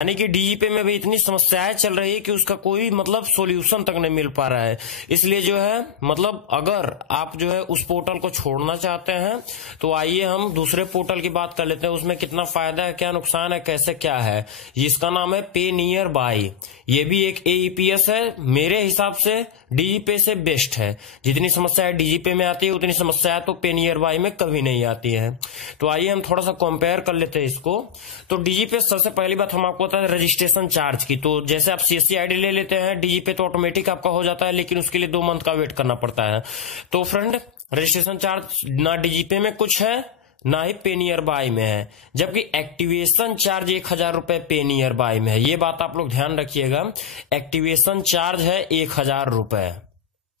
यानी कि डीजीपे में भी इतनी समस्याएं चल रही है कि उसका कोई मतलब सॉल्यूशन तक नहीं मिल पा रहा है। इसलिए जो है मतलब अगर आप जो है उस पोर्टल को छोड़ना चाहते हैं तो आइए हम दूसरे पोर्टल की बात कर लेते हैं, उसमें कितना फायदा है, क्या नुकसान है, कैसे क्या है। इसका नाम है पे नियर बाय। ये भी एक एईपीएस है, मेरे हिसाब से डीजीपे से बेस्ट है। जितनी समस्याएं डीजीपे में आती है उतनी समस्याएं तो पे नियर बाय में कभी नहीं आती है। तो आइए हम थोड़ा सा कंपेयर कर लेते हैं इसको। तो डीजीपे सबसे पहली बात हम आपको बता दें रजिस्ट्रेशन चार्ज की। तो जैसे आप सीएससी आईडी ले लेते हैं डीजीपे तो ऑटोमेटिक आपका हो जाता है, लेकिन उसके लिए 2 मंथ का वेट करना पड़ता है। तो फ्रेंड रजिस्ट्रेशन चार्ज ना डीजीपे में कुछ है ना ही पे नियर बाय में है, जबकि एक्टिवेशन चार्ज 1000 रुपए पे नियर बाय में है। ये बात आप लोग ध्यान रखिएगा, एक्टिवेशन चार्ज है 1000 रुपए।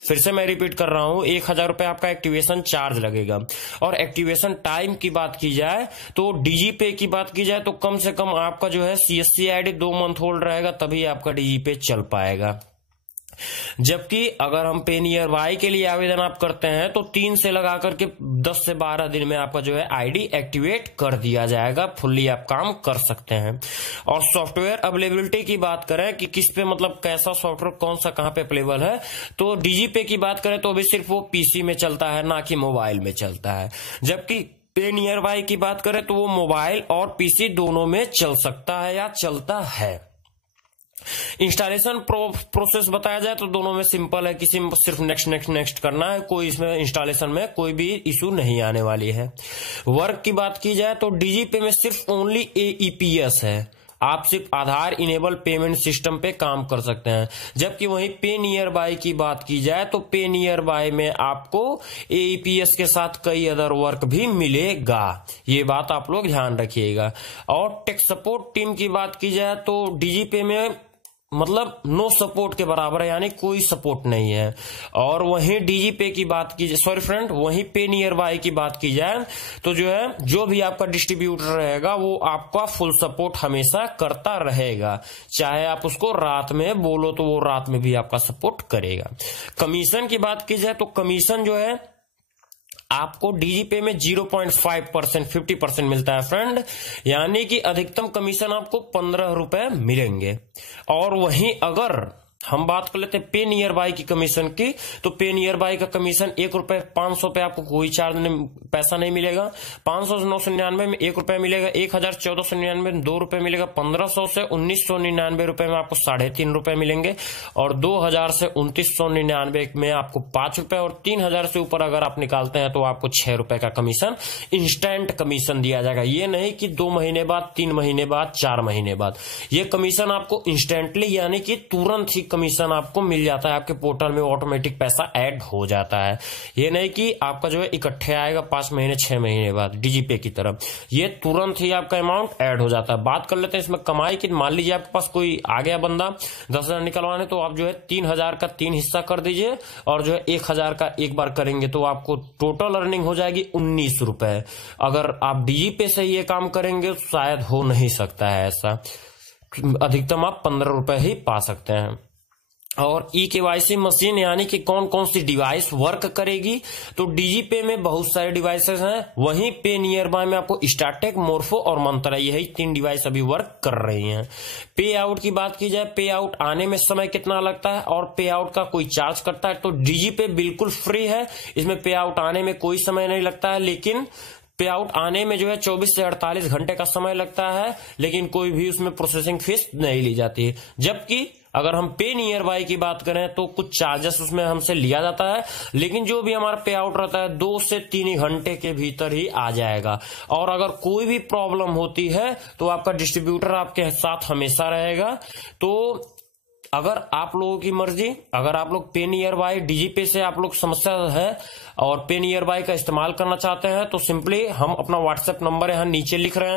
फिर से मैं रिपीट कर रहा हूं, 1000 रुपए आपका एक्टिवेशन चार्ज लगेगा। और एक्टिवेशन टाइम की बात की जाए तो डीजीपे की बात की जाए तो कम से कम आपका जो है सीएससी आईडी 2 मंथ होल्ड रहेगा तभी आपका डीजीपे चल पाएगा। जबकि अगर हम पे नियर बाय के लिए आवेदन आप करते हैं तो 3 से लगा करके 10 से 12 दिन में आपका जो है आईडी एक्टिवेट कर दिया जाएगा, फुल्ली आप काम कर सकते हैं। और सॉफ्टवेयर अवेलेबिलिटी की बात करें कि किस पे मतलब कैसा सॉफ्टवेयर कौन सा कहां पे अवेलेबल है, तो डीजीपे की बात करें तो अभी सिर्फ वो पीसी में चलता है, ना कि मोबाइल में चलता है। जबकि पे नियर बाय की बात करें तो वो मोबाइल और पीसी दोनों में चल सकता है या चलता है। इंस्टॉलेशन प्रोसेस बताया जाए तो दोनों में सिंपल है, किसी में सिर्फ नेक्स्ट नेक्स्ट नेक्स्ट करना है, कोई इसमें इंस्टॉलेशन में कोई भी इशू नहीं आने वाली है। वर्क की बात की जाए तो डीजीपे में सिर्फ ओनली एईपीएस है, आप सिर्फ आधार इनेबल पेमेंट सिस्टम पे काम कर सकते हैं। जबकि वहीं पे नियर बाय की बात की जाए तो पे नियर बाय में आपको एईपीएस के साथ कई अदर वर्क भी मिलेगा, ये बात आप लोग ध्यान रखिएगा। और टेक सपोर्ट टीम की बात की जाए तो डीजीपे में मतलब नो सपोर्ट के बराबर है, यानी कोई सपोर्ट नहीं है। और वहीं डीजीपे की बात की जाए वहीं पे नियर बाय की बात की जाए तो जो है जो भी आपका डिस्ट्रीब्यूटर रहेगा वो आपका फुल सपोर्ट हमेशा करता रहेगा, चाहे आप उसको रात में बोलो तो वो रात में भी आपका सपोर्ट करेगा। कमीशन की बात की जाए तो कमीशन जो है आपको डीजीपे में 0.5% 50% मिलता है फ्रेंड, यानी कि अधिकतम कमीशन आपको 15 रुपए मिलेंगे। और वहीं अगर हम बात कर लेते हैं पे नियर बाय की कमीशन की, तो पे नियर बाय का कमीशन 1 रुपए 500 पे आपको कोई चार्ज नहीं, पैसा नहीं मिलेगा। 500 से 999 में 1 रुपया मिलेगा, 1000 1499 में 2 रुपए मिलेगा, 1500 से 1999 रुपए में आपको 3.5 रुपए मिलेंगे, और 2000 से 2999 में आपको 5 रुपए, और 3000 से ऊपर अगर आप निकालते हैं तो आपको 6 रुपए का कमीशन इंस्टेंट कमीशन दिया जाएगा। ये नहीं कि 2 महीने बाद, 3 महीने बाद, 4 महीने बाद, ये कमीशन आपको इंस्टेंटली यानी कि तुरंत ही कमीशन आपको मिल जाता है, आपके पोर्टल में ऑटोमेटिक पैसा ऐड हो जाता है। ये नहीं कि आपका जो है इकट्ठे आएगा 5 महीने 6 महीने बाद डीजीपे की तरफ, ये तुरंत ही आपका अमाउंट ऐड हो जाता है। बात कर लेते हैं इसमें कमाई की। मान लीजिए आपके पास कोई आ गया बंदा 10,000 निकलवाने, तो आप जो है 3000 का 3 हिस्सा कर दीजिए और जो है 1000 का एक बार करेंगे तो आपको टोटल अर्निंग हो जाएगी 19 रुपए। अगर आप डीजीपे से ये काम करेंगे तो शायद हो नहीं सकता है ऐसा, अधिकतम आप 15 रुपए ही पा सकते हैं। और ई-केवाईसी मशीन यानी कि कौन कौन सी डिवाइस वर्क करेगी, तो डीजीपे में बहुत सारे डिवाइसेस हैं, वहीं पे नियर बाय में आपको स्टारटेक, मोर्फो और मंत्रा, यही 3 डिवाइस अभी वर्क कर रही हैं। पे आउट की बात की जाए, पे आउट आने में समय कितना लगता है और पे आउट का कोई चार्ज करता है, तो डीजीपे बिल्कुल फ्री है, इसमें पे आउट आने में कोई समय नहीं लगता है। लेकिन पे आउट आने में जो है 24 से 48 घंटे का समय लगता है, लेकिन कोई भी उसमें प्रोसेसिंग फीस नहीं ली जाती है। जबकि अगर हम पे नियर बाय की बात करें तो कुछ चार्जेस उसमें हमसे लिया जाता है, लेकिन जो भी हमारा पे आउट रहता है 2 से 3 घंटे के भीतर ही आ जाएगा। और अगर कोई भी प्रॉब्लम होती है तो आपका डिस्ट्रीब्यूटर आपके साथ हमेशा रहेगा। तो अगर आप लोगों की मर्जी, अगर आप लोग पे नियर बाय डीजीपे से आप लोग समस्या है और पे नियर बाय का इस्तेमाल करना चाहते हैं तो सिंपली हम अपना व्हाट्सएप नंबर यहां नीचे लिख रहे हैं।